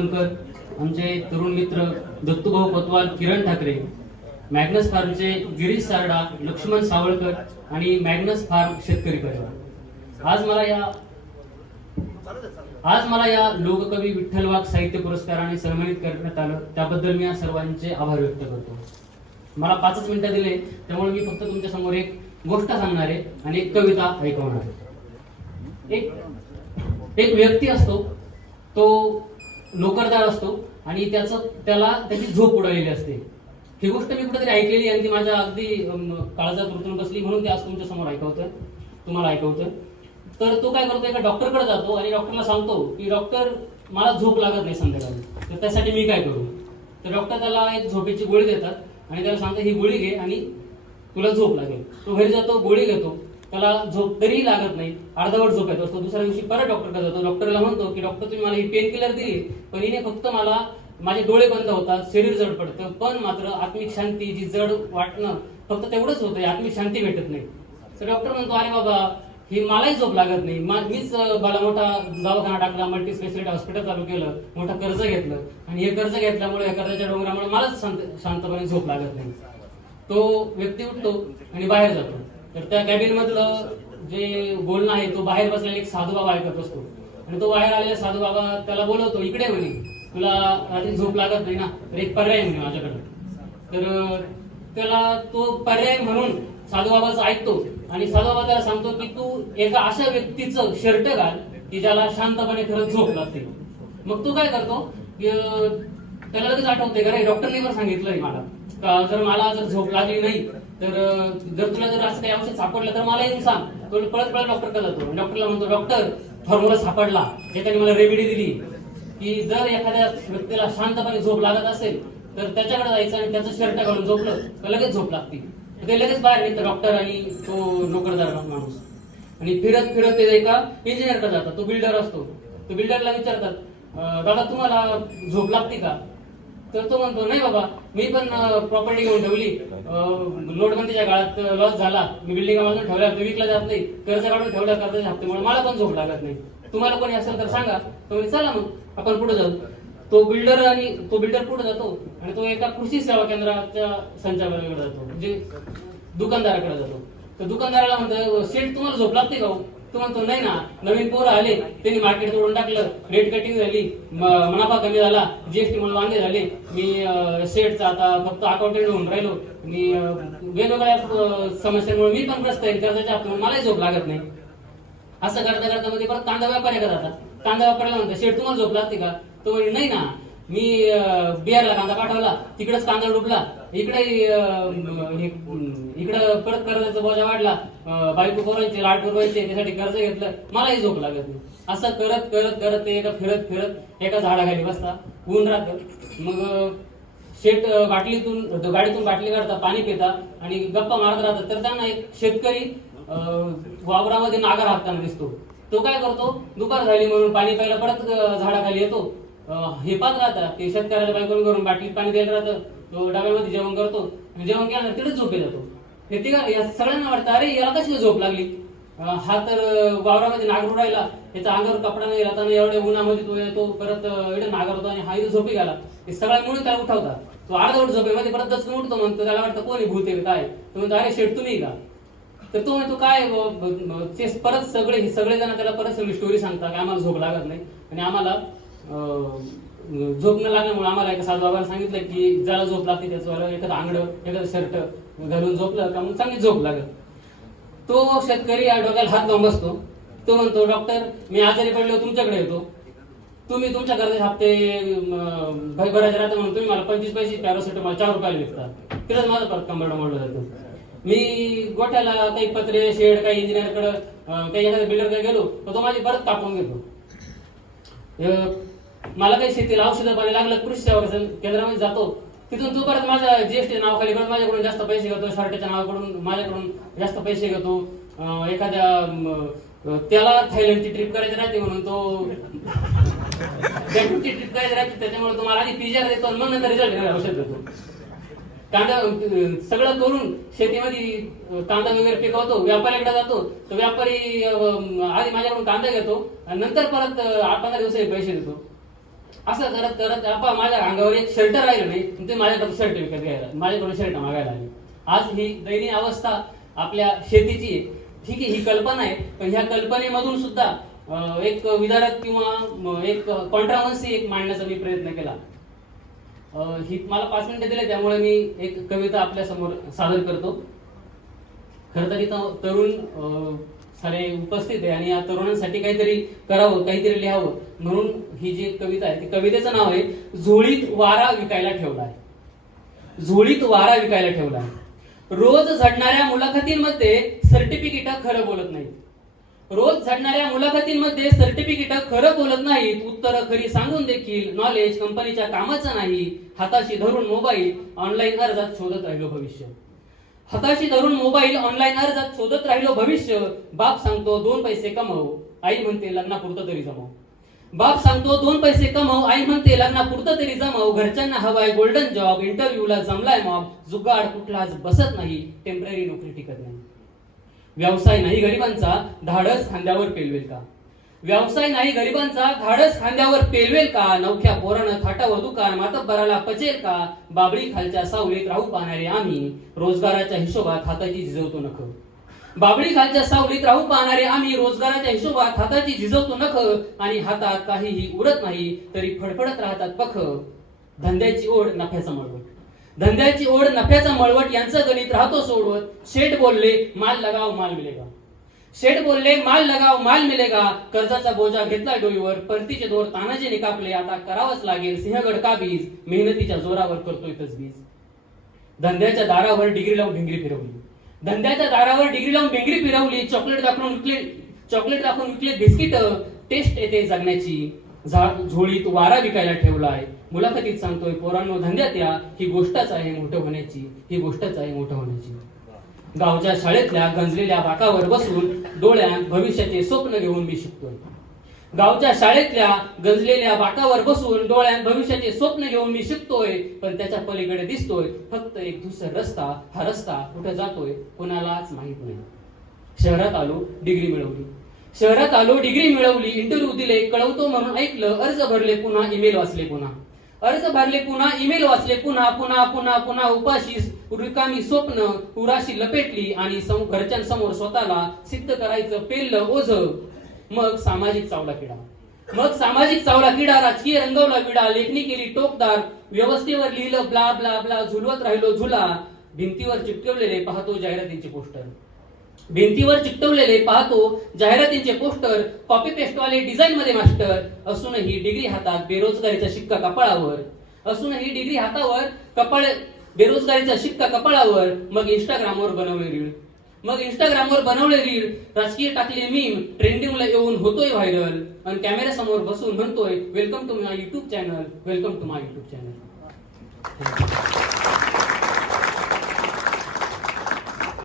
आमचे तरुण मित्र दत्तूभाऊ पतवाल किरण ठाकरे मॅग्नस फार्मचे गिरीश सारडा लक्ष्मण सावळकर आणि मॅग्नस फार्म शेतकरी परिवार. आज मला या आज मला या लोककवी विठ्ठल वाघ साहित्य पुरस्काराने सन्मानित करण्यात आलं. त्याबद्दल मी या सर्वांचे आभार व्यक्त करतो. मला पाचच मिनिटं दिले त्यामुळे मी फक्त तुमच्यासमोर एक गोष्ट सांगणार आहे आणि एक कविता ऐकवणार आहे. एक एक व्यक्ती असतो तो नोकरदार असतो आणि त्याचं त्याला त्याची झोप उडालेली असते. ही गोष्ट मी कुठेतरी ऐकलेली आणि ती माझ्या अगदी काळजात रुतून बसली म्हणून ते आज तुमच्यासमोर तुम्हाला ऐकवतं तर तो काय करतो एका डॉक्टरकडे जातो आणि डॉक्टरला सांगतो की डॉक्टर मला झोप लागत नाही संध्याकाळी. तर त्यासाठी मी काय करू? तर डॉक्टर त्याला एक झोपेची गोळी देतात आणि त्याला सांगतात ही गोळी घे आणि तुला झोप लागेल. तो घरी जातो गोळी घेतो. त्याला झोप तरीही लागत नाही. अर्धवट झोप येतो तो दुसऱ्या दिवशी परत डॉक्टरकडे जातो. डॉक्टरला म्हणतो की डॉक्टर तुम्ही मला ही पेन किलर दिली. पण हिने फक्त मला माझे डोळे बंद होतात शरीर जड पडतं. पण मात्र आत्मिक शांती जी जड वाटणं फक्त तेवढंच होतं आत्मिक शांती भेटत नाही. तर डॉक्टर म्हणतो अरे बाबा ही मलाही झोप लागत नाही. मीच मला मोठा दवाखाना टाकला मल्टी स्पेशालिटी हॉस्पिटल चालू केलं मोठं कर्ज घेतलं. आणि हे कर्ज घेतल्यामुळे या कर्जाच्या डोंगरामुळे मलाच शांत शांतपणे झोप लागत नाही. तो व्यक्ती उठतो आणि बाहेर जातो. तर त्या कॅबिन मधलं जे बोलणं आहे तो बाहेर बसलेला एक साधू बाबा ऐकत असतो. आणि तो बाहेर आलेला साधू बाबा त्याला बोलवतो इकडे म्हणे. तुला रात्री झोप लागत नाही ना तर एक पर्याय म्हणे माझ्याकडे. तर त्याला तो पर्याय म्हणून साधू बाबाचा ऐकतो. आणि साधू बाबा त्याला सांगतो की तू एका अशा व्यक्तीचं शर्ट घाल की ज्याला शांतपणे खरंच झोप लागते. मग तो काय करतो की, त्याला लगेच आठवते का रे डॉक्टरने पण सांगितलंय मला. जर मला जर झोप लागली नाही तर जर तुला जर असं काही औषध सापडलं तर मला येऊन सांग. तो पळत पळत डॉक्टरकडे जातो. डॉक्टरला म्हणतो डॉक्टर फॉर्म्युला सापडला. हे मला रेमेडी दिली. की जर एखाद्या व्यक्तीला शांतपणे झोप लागत असेल तर त्याच्याकडे जायचं आणि त्याचं शर्ट घालून झोपलं तर लगेच झोप लागते. ते लगेच बाहेर निघतं डॉक्टर आणि तो नोकरदार माणूस. आणि फिरत फिरत ते एका इंजिनियरकडे जातात. तो बिल्डर असतो. तो बिल्डरला विचारतात दादा तुम्हाला झोप लागते का? तर तो म्हणतो नाही बाबा मी पण प्रॉपर्टी घेऊन ठेवली. नोटबंदीच्या काळात लॉस झाला. मी बिल्डिंग बांधून ठेवल्या ते विकला जात नाही. कर्ज काढून ठेवल्या कर्जाच्या हप्त्यामुळे मला पण झोप लागत नाही. तुम्हाला कोणी असेल तर सांगा. तो चला मग आपण पुढे जाऊ. तो बिल्डर आणि तो बिल्डर पुढे जातो आणि तो एका कृषी सेवा केंद्राच्या संचालकाकडे जातो. म्हणजे दुकानदाराकडे जातो. तर दुकानदाराला म्हणतो शेठ तुम्हाला झोप लागते का हो? तो म्हणतो नाही ना नवीन पोरं आले त्यांनी मार्केट तोडून टाकलं रेट कटिंग झाली मुनाफा कमी झाला जीएसटी म्हणून वांदे झाले मी सेटचा आता फक्त अकाउंटंट होऊन राहिलो मी वेगवेगळ्या समस्यांमुळे मी पण ग्रस्त आहे कर्जाच्या हप्त्यामुळे मलाही झोप लागत नाही. असं करता करता मध्ये परत कांदा व्यापारी का आता. कांदा व्यापाऱ्याला म्हणतात शेट तुम्हाला झोप लागते का? तो म्हणजे नाही ना मी बिहारला कांदा पाठवला तिकडेच कांदा डुबला. इकडे हे, इकडं परत कर्जाचा बोजा वाढला. बायको पोरांचे लाड पुरवायचे त्यासाठी कर्ज घेतलं. मलाही झोप लागत नाही. असं करत करत करत ते एका फिरत फिरत एका झाडाखाली बसता ऊन राहतं. मग शेत बाटलीतून गाडीतून बाटली काढता पाणी पिता आणि गप्पा मारत राहतात. तर त्यांना एक शेतकरी वावरामध्ये नागर राहताना दिसतो. तो काय करतो? दुपार झाली म्हणून पाणी प्यायला परत झाडाखाली येतो. हे पाहत राहतात ते शेतकऱ्याला बायकोन करून बाटलीत पाणी द्यायला राहतं तो डब्यामध्ये जेवण करतो जेवण केल्यानंतर तिथेच झोपे जातो. हे तिघा या सगळ्यांना वाटतं अरे याला कशी झोप लागली? हा तर वावरामध्ये नागरू राहिला त्याचा अंगावर कपडा नाही राहता एवढ्या उन्हामध्ये तो येतो परत एवढं एवढे नागर होतो आणि हा इथे झोपी गेला. हे सगळ्या मुळे त्याला उठवतात. तो अर्धवट झोपेमध्ये परत दचकून उठतो म्हणतो त्याला वाटतं कोणी भूत आहे काय? तो म्हणतो अरे शेठ तुम्ही का? तर तो म्हणतो काय ते परत सगळे हे सगळे जण त्याला परत सगळी स्टोरी सांगतात की आम्हाला झोप लागत नाही. आणि आम्हाला झोप न लागल्यामुळे आम्हाला एका साधूबाबांना सांगितलं की ज्याला झोप लागते त्याचं एखादं आंगडं एखादं शर्ट घालून झोपलं का मग चांगली झोप लागल. तो शेतकरी या डोक्याला हात लावून बसतो. तो म्हणतो डॉक्टर मी आजारी पडलो तुमच्याकडे येतो. तुम्ही तुमच्या कर्जाचे हप्ते भय भरायचे राहता म्हणून तुम्ही मला पंचवीस पैसे पॅरासिटामॉल चार रुपयाला विकता. तिथंच माझं परत कंबरडं मोडलं जातो. मी गोठ्याला काही पत्रे शेड काही इंजिनियरकडं काही एखाद्या बिल्डरकडे गेलो तर तो माझी परत कापून घेतो. मला काही शेतीला औषधं पाणी लागलं कृषी सेवा केंद्रामध्ये जातो तिथून तो परत माझ्या जीएसटी नावाखाली परत माझ्याकडून जास्त पैसे घेतो शॉर्टेजच्या नावाकडून माझ्याकडून जास्त पैसे घेतो. एखाद्या त्याला थायलंडची ट्रिप करायची राहते म्हणून तो ट्रिप करायची राहते त्याच्यामुळे तो मला आधी पीजीआर देतो मग नंतर रिझल्ट औषध देतो. कांदा सगळं करून शेतीमध्ये कांदा वगैरे पिकवतो व्यापाऱ्याकडे जातो. तर व्यापारी आधी माझ्याकडून कांदा घेतो आणि नंतर परत आठ पंधरा दिवस पैसे देतो. असं करत करत आपा माझ्या अंगावर एक शर्ट राहिलं नाही. ते माझ्याकडे शर्ट विकत घ्यायला माझ्याकडून शर्ट मागायला आले आज ही दैनीय अवस्था आपल्या शेतीची ठीक आहे ही कल्पना आहे. पण ह्या कल्पनेमधून सुद्धा एक विदारक किंवा एक कॉन्ट्रावर्सी एक मांडण्याचा मी प्रयत्न केला. ही मला पाच मिनिटं दिले त्यामुळे मी एक कविता आपल्यासमोर सादर करतो. खरं तर इथं तरुण सारे उपस्थित आहे आणि या तरुणांसाठी काहीतरी करावं काहीतरी लिहावं. म्हणून ही जी कविता आहे ती कवितेचं नाव आहे झोळीत वारा विकायला ठेवला आहे. झोळीत वारा विकायला ठेवला आहे. रोज झडणाऱ्या मुलाखतींमध्ये सर्टिफिकेट खरं बोलत नाहीत. रोज झडणाऱ्या मुलाखतींमध्ये सर्टिफिकेट खरं बोलत नाहीत उत्तर खरी सांगून देखील नॉलेज कंपनीच्या कामाचं नाही. हाताशी धरून मोबाईल ऑनलाईन अर्जात शोधत राहिलो भविष्य. हाताशी धरून मोबाईल ऑनलाईन अर्जात शोधत राहिलो भविष्य. बाप सांगतो दोन पैसे कमव आई म्हणते लग्नापुरतं तरी जमव. बाप सांगतो दोन पैसे कमव आई म्हणते लग्नापुरतं तरी जमव. घरच्यांना हवाय गोल्डन जॉब इंटरव्ह्यूला जमलाय मॉब जुगाड कुठलाच बसत नाही टेंपररी नोकरी टिकत नाही. व्यवसाय नाही गरिबांचा धाडस खांद्यावर पेलवेल का? व्यवसाय नाही गरिबांचा धाडस खांद्यावर पेलवेल का? नवख्या पोरानं थाटावर दुकान मातब्बराला पचेल का? बाबळी खालच्या सावलीत राहू पाहणारे आम्ही रोजगाराच्या हिशोबात हाताची झिजवतो नख. बाबळी खालच्या सावलीत राहू पाहणारे आम्ही रोजगाराच्या हिशोबात हाताची झिजवतो नख. आणि हातात काहीही उडत नाही तरी फडफडत राहतात पख. धंद्याची ओढ नफ्याचा मळवट धंद्याची ओढ नफ्याचा मळवट यांचं गणित राहतो सोडवत. शेठ बोलले माल लगाव माल मिलेगा. शेठ बोलले माल लगाव माल मिलेगा. कर्जाचा बोजा घेतला डोईवर. परतीचे दोर तानाचे निकापले आता करावंच लागेल. सिंहगड का बीज? मेहनतीच्या जोरावर करतोय तजबीज धंद्याच्या दारावर डिग्री लावून भिंगरी फिरवली. धंद्याच्या दारावर डिग्री लावून भिंगरी फिरवली. चॉकलेट दाखवून विकले चॉकलेट दाखवून विकले बिस्किट. टेस्ट येते जगण्याची. झोळीत वारा विकायला ठेवलाय मुलाखतीत सांगतोय पोरांनो धंद्यात या. ही गोष्टच आहे मोठं होण्याची. ही गोष्टच आहे मोठं होण्याची. गावच्या शाळेतल्या गंजलेल्या बाकावर बसून डोळ्यात भविष्याचे स्वप्न घेऊन मी शिकतोय. गावच्या शाळेतल्या गंजलेल्या बाकावर बसून डोळ्यात भविष्याचे स्वप्न घेऊन मी शिकतोय पण त्याच्या पलीकडे दिसतोय फक्त एक दुसरा रस्ता. हा रस्ता कुठे जातोय कोणालाच माहीत नाही. शहरात आलो डिग्री मिळवली. शहरात आलो डिग्री मिळवली इंटरव्ह्यू दिले कळवतो म्हणून ऐकलं अर्ज भरले पुन्हा ईमेल वाचले पुन्हा. अर्ज भरले पुन्हा ईमेल वाचले पुन्हा पुन्हा पुन्हा पुन्हा उपाशी रिकामी स्वप्न उराशी लपेटली आणि घरच्यांसमोर स्वतःला सिद्ध करायचं पेललं ओझ. मग सामाजिक चावला किडा. मग सामाजिक चावला किडा राजकीय रंगवला विडा लेखणी केली टोकदार व्यवस्थेवर लिहिलं ब्ला ब्ला ब्ला झुलवत राहिलो झुला भिंतीवर चिटकवलेले पाहतो जाहिरातींचे पोस्टर. भिंतीवर चिकटवलेले पाहतो जाहिरातींचे पोस्टर कॉपी पेस्टवाले डिझाईन मध्ये मास्टर असूनही डिग्री हातात बेरोजगारीचा शिक्का कपाळावर. असूनही डिग्री हातावर कपाळ बेरोजगारीचा शिक्का कपाळावर मग इंस्टाग्रामवर बनवले रील मग इंस्टाग्रामवर बनवले रील राजकीय टाकले मीम ट्रेंडिंगला येऊन होतोय व्हायरल आणि कॅमेरा समोर बसून म्हणतोय welcome to my YouTube channel welcome to my YouTube channel